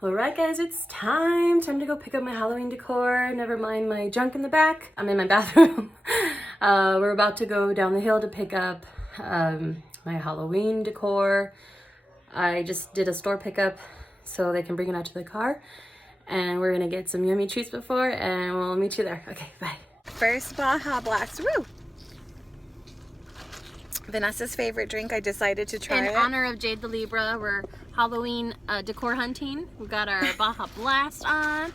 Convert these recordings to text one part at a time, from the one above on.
Alright guys, it's time to go pick up my Halloween decor. Never mind my junk in the back. I'm in my bathroom. We're about to go down the hill to pick up my Halloween decor. I just did a store pickup so they can bring it out to the car. And we're gonna get some yummy treats before and we'll meet you there. Okay, bye. First Baja Blast. Woo! Vanessa's favorite drink. I decided to try it. In honor of Jade the Libra, we're Halloween decor hunting. We've got our Baja Blast on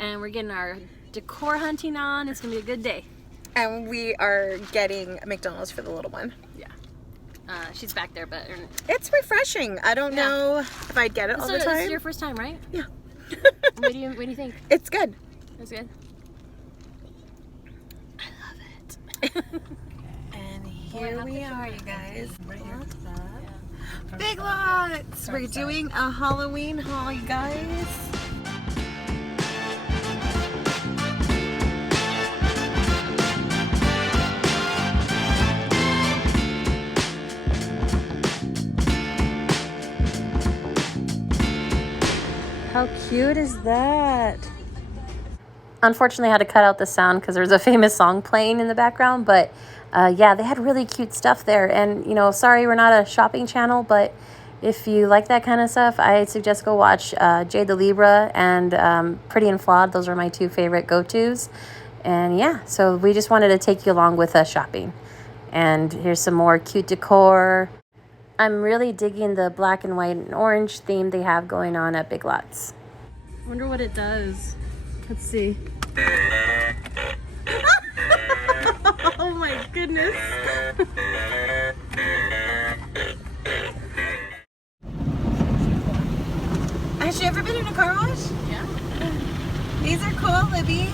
and we're getting our decor hunting on. It's gonna be a good day. And we are getting McDonald's for the little one. Yeah. She's back there, but... It's refreshing. I don't know if I'd get it all the time. This is your first time, right? Yeah. What do you think? It's good. It's good? I love it. And here we are, you guys. Big Lots! We're doing a Halloween haul, you guys. How cute is that? Unfortunately, I had to cut out the sound because there was a famous song playing in the background, but yeah, they had really cute stuff there. And, you know, sorry, we're not a shopping channel, but if you like that kind of stuff, I suggest go watch Jade the Libra and Pretty and Flawed. Those are my two favorite go-tos. And yeah, so we just wanted to take you along with us shopping. And here's some more cute decor. I'm really digging the black and white and orange theme they have going on at Big Lots. I wonder what it does. Let's see. Oh my goodness. Has she ever been in a car wash? Yeah. These are cool, Libby.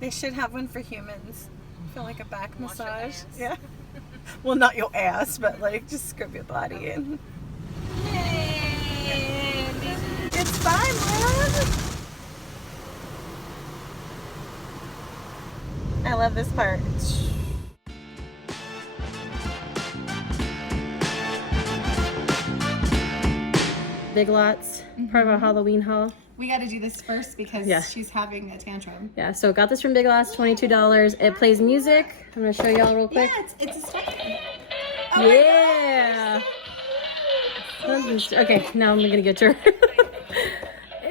They should have one for humans. I feel like a back massage. Yeah. Well, not your ass, but like just scrub your body in. Yay! It's fine, man. I love this part. Big Lots, part of our Halloween haul. We got to do this first because she's having a tantrum. Yeah, so got this from Big Lots, $22. It plays music. I'm gonna show y'all real quick. Yeah, it's a sticker. Oh yeah. Okay, now I'm gonna get your.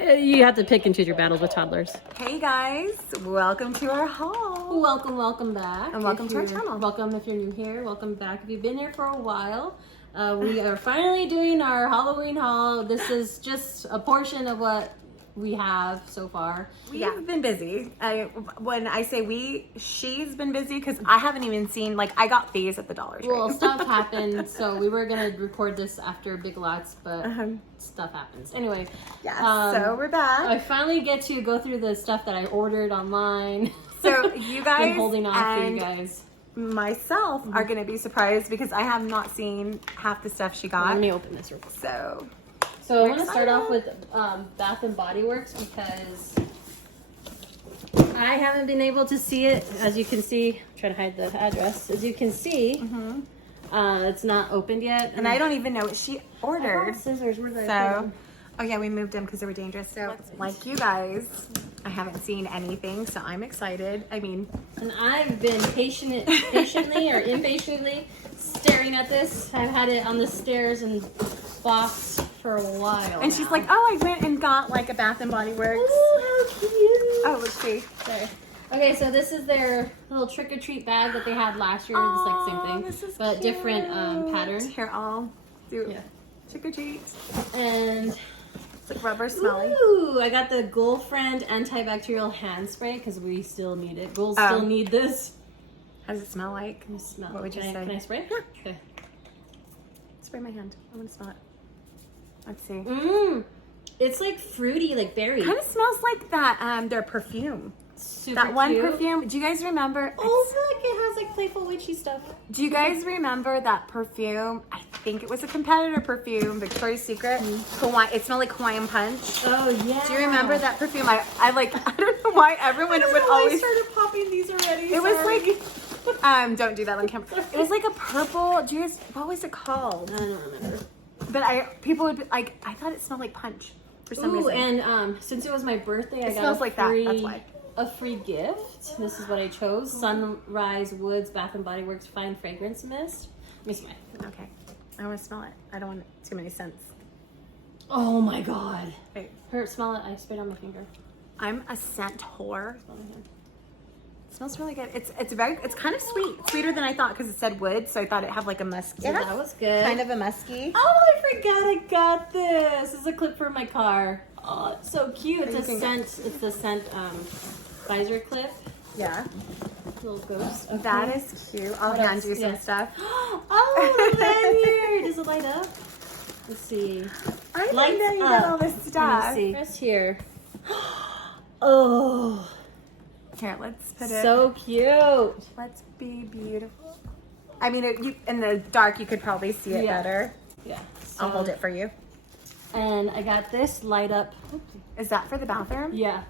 You have to pick and choose your battles with toddlers. Hey guys, welcome to our haul. Welcome back. And welcome to our channel. Welcome if you're new here. Welcome back if you've been here for a while. We are finally doing our Halloween haul. This is just a portion of what we have so far. We've been busy. When I say we, she's been busy because I haven't even seen, like, I got these at the Dollar Tree. Well, stuff happened, so we were gonna record this after Big Lots, but stuff happens. Anyway, so we're back. I finally get to go through the stuff that I ordered online. So you guys been holding off for you guys. Myself are gonna be surprised because I have not seen half the stuff she got. Let me open this real quick. So I want to start off with Bath and Body Works because I haven't been able to see it. As you can see, I'm trying to hide the address. As you can see, it's not opened yet. And I don't even know what she ordered. Scissors, where did I put them? Oh yeah, we moved them because they were dangerous. So like you guys, I haven't seen anything, so I'm excited. I mean, and I've been patiently or impatiently staring at this. I've had it on the stairs and box for a while. And she's like, "Oh, I went and got like a Bath and Body Works." Oh, how cute! Oh, let's see. There. Okay, so this is their little trick or treat bag that they had last year. It's like the same thing, this is but cute. different pattern. Here, I'll do trick or treat. And it's like rubber smelling. Ooh, I got the Girlfriend antibacterial hand spray because we still need it. Girls still need this. How does it smell like? Can you smell? What would you say? Can I spray? Yeah. Okay. Spray my hand. I want to smell it. Let's see. It's like fruity, like berry. Kind of smells like that. Their perfume. Super that one cute. perfume. Do you guys remember? Oh, look! It has like Playful Witchy stuff. Do you guys remember that perfume? I think it was a competitor perfume, Victoria's Secret. Hawaii. It smelled like Hawaiian Punch. Oh yeah. Do you remember that perfume? I like. I don't know why everyone would always. I started popping these already. It was like Don't do that on camera. It was like a purple. Do you guys? What was it called? I don't remember. But people would be like. I thought it smelled like punch for some reason. And since it was my birthday, I got smells like that. That's why. A free gift. This is what I chose: Sunrise Woods Bath and Body Works Fine Fragrance Mist. Let me smell. Okay, I want to smell it. I don't want too many scents. Oh my god! Wait. Here, smell it. I spit on my finger. I'm a scent whore. Smell my hand. It smells really good. It's kind of sweet, sweeter than I thought because it said wood, so I thought it'd have like a musky. So that was good. Kind of a musky. Oh, I forgot I got this. This is a clip for my car. Oh, it's so cute. It's a scent. It's the scent visor clip. Yeah. Little ghost. Okay. That is cute. I'll hand you some stuff. Oh, the lanyard. Does it light up? Let's see. I didn't know you got all this stuff. Let's see. Press here. Oh. Here, let's put it. So cute. Let's be beautiful. I mean, in the dark, you could probably see it better. Yeah. I'll hold it for you. And I got this light up. Is that for the bathroom? Yeah.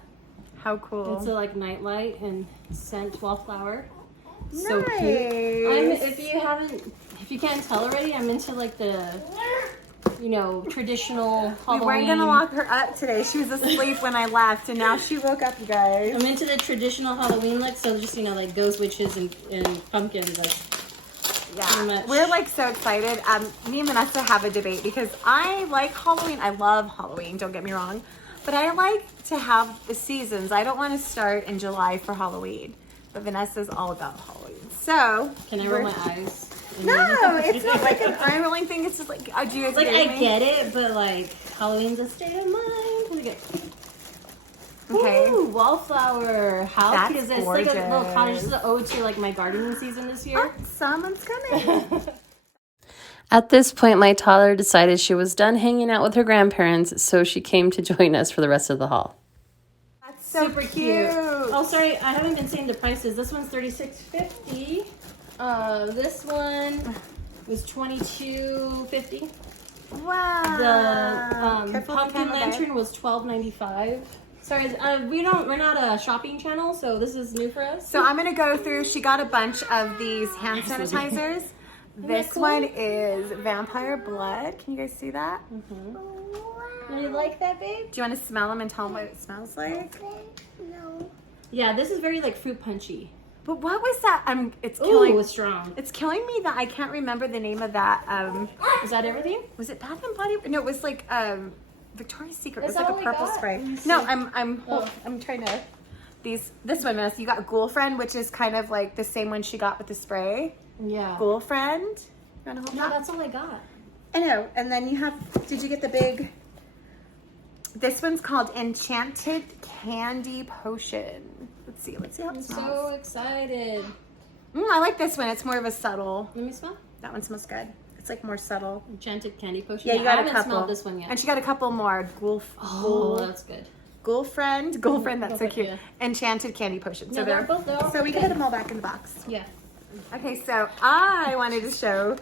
How cool. It's a like night light and scent wallflower. So nice. cute. If you can't tell already, I'm into like the, traditional Halloween. We weren't gonna lock her up today. She was asleep when I left, and now she woke up, you guys. I'm into the traditional Halloween look, so just like ghost witches and pumpkins. Yeah, we're like so excited. Me and Vanessa have a debate because I like Halloween. I love Halloween. Don't get me wrong, but I like to have the seasons. I don't want to start in July for Halloween, but Vanessa's all about Halloween. So can I roll my eyes? No, it's not like an eye rolling thing. It's just like, do you guys like get I get it, but like Halloween's a state of mind. Okay. Ooh, wallflower. How cute is this? Gorgeous. It's like a little cottage. This is an ode to like my gardening season this year. Oh, someone's coming. At this point, my toddler decided she was done hanging out with her grandparents, so she came to join us for the rest of the haul. That's so Super cute. Oh, sorry, I haven't been saying the prices. This one's $36.50. This one was $22.50. Wow. The pumpkin lantern was $12.95. Sorry, we're not a shopping channel, so this is new for us. So I'm gonna go through. She got a bunch of these hand sanitizers. This cool? one is vampire blood. Can you guys see that? Mm-hmm. You like that, babe? Do you want to smell them and tell them what it smells like? No. Yeah, this is very like fruit punchy. But what was that? It's killing. Ooh, it's strong. It's killing me that I can't remember the name of that. Is that everything? Was it Bath and Body? No, it was like Victoria's Secret. It was Is that like a all we purple got? spray. No, I'm trying to. This one, Miss. You got Ghoul Friend, which is kind of like the same one she got with the spray. Yeah. Ghoul Friend. You want to hold No, that? that's all I got. I know. And then you have. Did you get the big? This one's called Enchanted Candy Potion. Let's see how it I'm smells. so excited. I like this one. It's more of a subtle. Let me smell. That one smells good. It's like more subtle. Enchanted Candy Potion. Yeah, you got I a haven't couple. smelled this one yet. And she got a couple more. That's good. Ghoul Friend. That's so cute. Yeah. Enchanted Candy Potion. So they're both So we can put them all back in the box. Yeah. Okay, so I wanted to show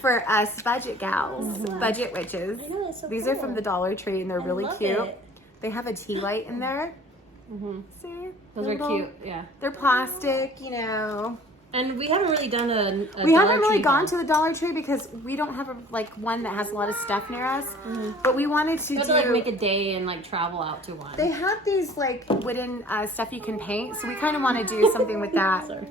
for us budget gals, budget witches. I know, that's so These are cool. from the Dollar Tree and they're really love cute. it. They have a tea light in there. Mm-hmm. See? Those They're are cute. Yeah. They're plastic, And we haven't really done a We Dollar haven't really Tree gone haul. to the Dollar Tree because we don't have one that has a lot of stuff near us. But we wanted to We have do. to like make a day and like travel out to one. They have these like wooden stuff you can paint, so we kind of want to do something with that. Sorry.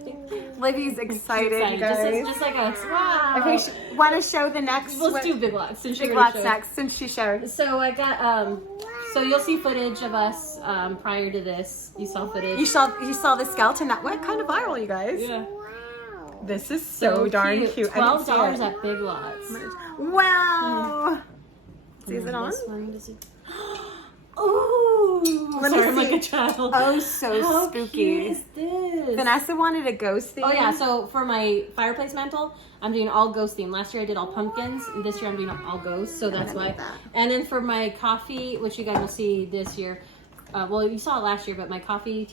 Livy's excited, you guys. Just like a wow. Okay, want to show the next? Let's do Big Lots since she Big already Lots showed. next, since she showed. So I got so you'll see footage of us prior to this. You saw footage. You saw the skeleton that went kind of viral, you guys. Yeah. This is so darn cute. $12 at Big Lots. Wow. See, is it on? This one, does it... Ooh! Let me Sorry, I'm see. like a child. Oh, so How spooky. cute is this? Vanessa wanted a ghost theme. Oh yeah, so for my fireplace mantle, I'm doing all ghost theme. Last year I did all pumpkins, and this year I'm doing all ghosts, so that's why. And then for my coffee, which you guys will see this year, well, you saw it last year, but my coffee,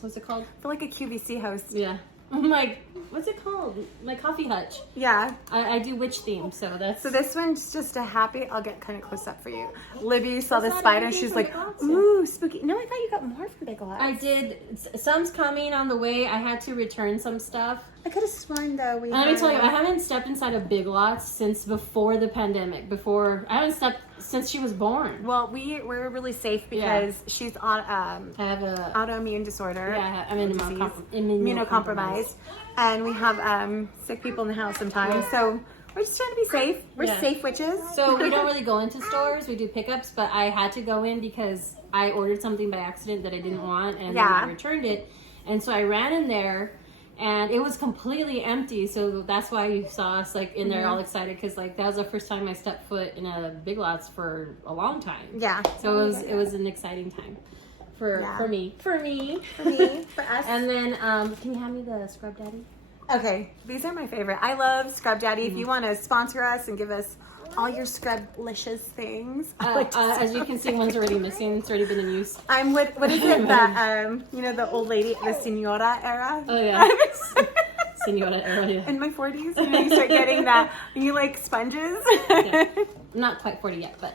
what's it called? For like a QVC host. Yeah. my, what's it called? My coffee hutch. Yeah. I do witch theme, so that's... So this one's just a happy, I'll get kind of close up for you. Libby saw the not spider, everything she's from like, Big Lots, ooh, spooky. No, I thought you got more from Big Lots. I did. Some's coming on the way. I had to return some stuff. I could have sworn though we Let me tell you, I haven't stepped inside a Big Lots since before the pandemic. I haven't stepped since she was born. Well, we're really safe because she's on I have a autoimmune disorder. Yeah, I'm immunocompromised, and we have sick people in the house sometimes. So we're just trying to be safe. We're safe witches. So we don't really go into stores. We do pickups, but I had to go in because I ordered something by accident that I didn't want, and then I returned it. And so I ran in there. And it was completely empty, so that's why you saw us like in there all excited, because like that was the first time I stepped foot in a Big Lots for a long time. Yeah. So it was an exciting time for me, for us. And then can you hand me the Scrub Daddy? Okay, these are my favorite. I love Scrub Daddy. If you want to sponsor us and give us all your Scrub-licious things. As you can see, one's already missing. It's already been in use. I'm what is it that you know, the old lady, the Senora era? Oh yeah. Senora era, yeah. In my 40s, you know, you start getting that, and you like sponges. Yeah. I'm not quite 40 yet, but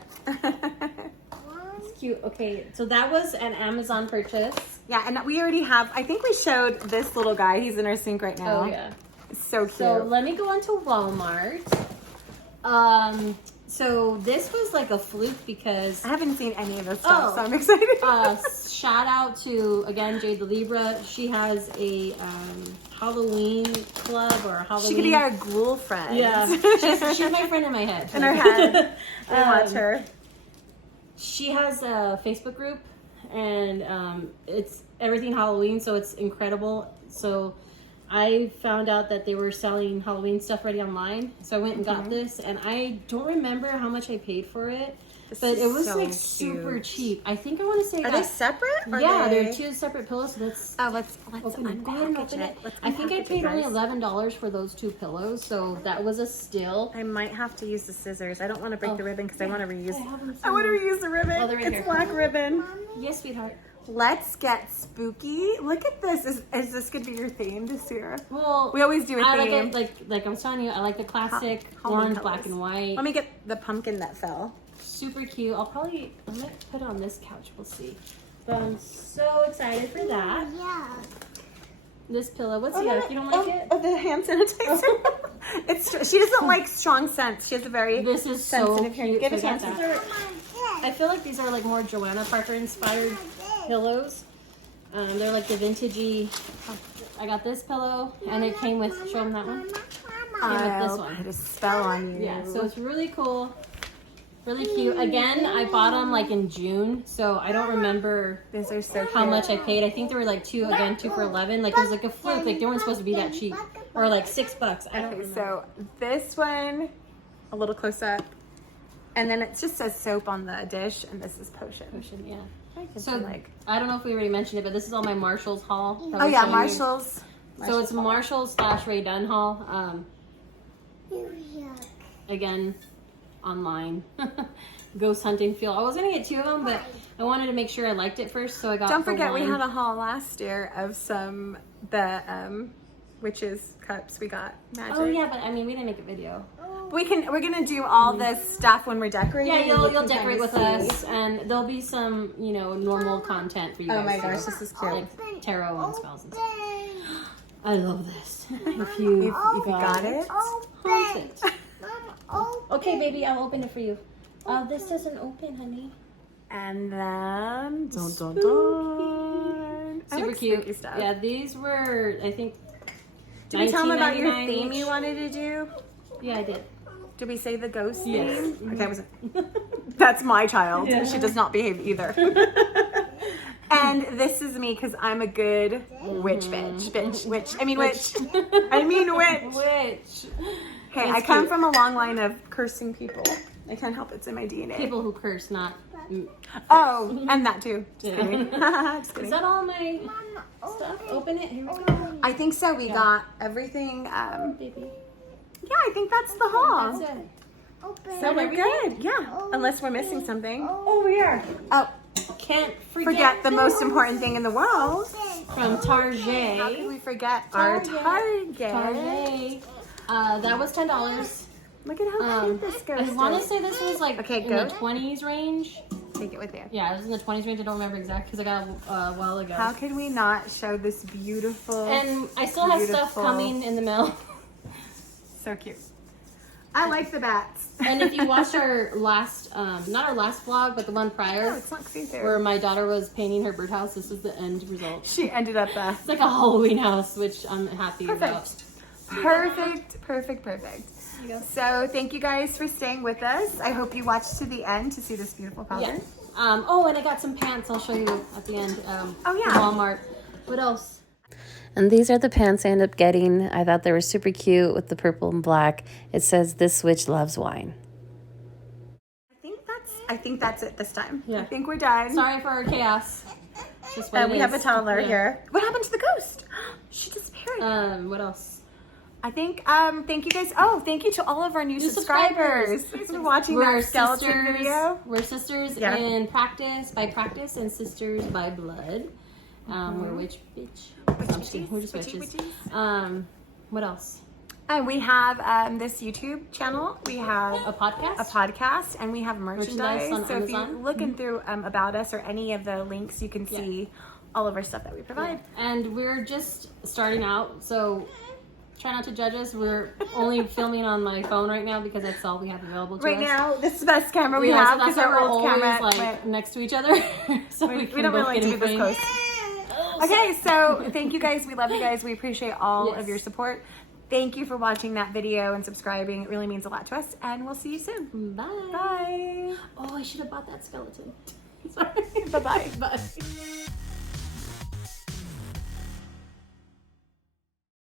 it's cute. Okay, so that was an Amazon purchase. Yeah, and we already have, I think we showed this little guy. He's in our sink right now. Oh yeah. It's so cute. So let me go into Walmart. So this was like a fluke because I haven't seen any of this stuff, so I'm excited. Shout out to, again, Jade the Libra. She has a Halloween club or Halloween. She could be our ghoul friend. Yeah, she's my friend in my head. In her head. I watch her. She has a Facebook group, and it's everything Halloween, so it's incredible. So I found out that they were selling Halloween stuff already online, so I went and got this, and I don't remember how much I paid for it, but it was so like super cheap. I I want to say are they separate? Yeah, they're two separate pillows. So let's open it. I think I paid only $11 for those two pillows, so that was a steal. I might have to use the scissors. I don't want to break the ribbon because I want to reuse. I want to reuse the ribbon. Oh, they're right it's here. black ribbon. Yes, sweetheart. Let's get spooky. Look at this. Is this gonna be your theme this year? Well, we always do a theme. Like I was telling you, I like the classic orange, black, and white. Let me get the pumpkin that fell. Super cute. I might put it on this couch. We'll see. But I'm so excited for that. Yeah. This pillow. What's the other? You don't like it? Oh, the hand sanitizer. She doesn't like strong scents. She has a very sensitive hair. Get a hand sanitizer. I feel like these are like more Joanna Parker inspired pillows. They're like the vintagey. I got this pillow, and it came with. Show them that one. Came with this one. Put a spell on you. Yeah, so it's really cool, really cute. Again, I bought them like in June, so I don't remember These are so how much I paid. I think they were like two for $11. Like it was like a fluke. Like they weren't supposed to be that cheap, or like $6. I don't remember. So this one, a little close up. And then it just says soap on the dish, and this is potion. Potion, yeah. So like, I don't know if we already mentioned it, but this is all my Marshall's haul. Oh yeah, Marshall's. So it's Marshall's / Ray Dunn haul. Again, online. Ghost hunting feel. I was gonna get 2 of them, but I wanted to make sure I liked it first, so I got. Don't forget, one. we had a haul last year of the witches cups. We got magic. Oh yeah, but I mean, we didn't make a video. We're gonna do all this stuff when we're decorating. Yeah, you'll decorate with us, and there'll be some normal content for you guys. Oh my gosh, this is cute. Like tarot and spells and stuff. I love this. If you got it, hold it. Okay, baby, I'll open it for you. This doesn't open, honey. And then super cute stuff. Yeah, these were, I think. Did we tell them about your theme you wanted to do? Yeah, I did. Did we say the ghost theme? Okay, that's my child. Yeah. She does not behave either. And this is me because I'm a good witch. I mean witch. Witch. Hey, I come from a long line of cursing people. I can't help it. It's in my DNA. People who curse, not. Oh, and that too. Just kidding. Just kidding. Is that all my stuff? Open it. Here we go. I think so. We got everything. Baby. Yeah, I think that's the haul. That's it. So we're good. Yeah. Unless we're missing something. Oh, we are. Oh, Can't forget the most important thing in the world. From Target. How could we forget our Target? That was $10. Look at how cute this ghost is. I want to say this was like in the 20s range. Take it with you. Yeah, it was in the 20s range. I don't remember exactly because I got it a while ago. How could we not show this beautiful? And I still have stuff coming in the mail. So cute. I like the bats. And if you watched our last, not our last vlog, but the one prior, it's not creepy. where my daughter was painting her birdhouse, this is the end result. She ended up It's like a Halloween house, which I'm happy about. Perfect. So thank you guys for staying with us. I hope you watched to the end to see this beautiful pattern. Yeah. Oh, and I got some pants. I'll show you at the end. Oh yeah. From Walmart. What else? And these are the pants I ended up getting. I thought they were super cute with the purple and black. It says, "This witch loves wine." I think that's it this time. Yeah. I think we're done. Sorry for our chaos. Just what We have a toddler here. What happened to the ghost? She disappeared. What else? I think, thank you guys. Oh, thank you to all of our new subscribers. Thanks for watching that skeleton video. We're sisters in practice, by practice, and sisters by blood. We're witch bitch. We're just witches. What else? And we have this YouTube channel. We have a podcast, and we have merchandise. On so Amazon. if you're looking through about us or any of the links, you can see all of our stuff that we provide. Yeah. And we're just starting out, so try not to judge us. We're only filming on my phone right now because that's all we have available to us. Right now, this is the best camera we have because our old camera like next to each other. So we don't really like to be this close. Okay, so thank you guys. We love you guys. We appreciate all of your support. Thank you for watching that video and subscribing. It really means a lot to us, and we'll see you soon. Bye. Bye. Oh, I should have bought that skeleton. Sorry. Bye-bye. Bye.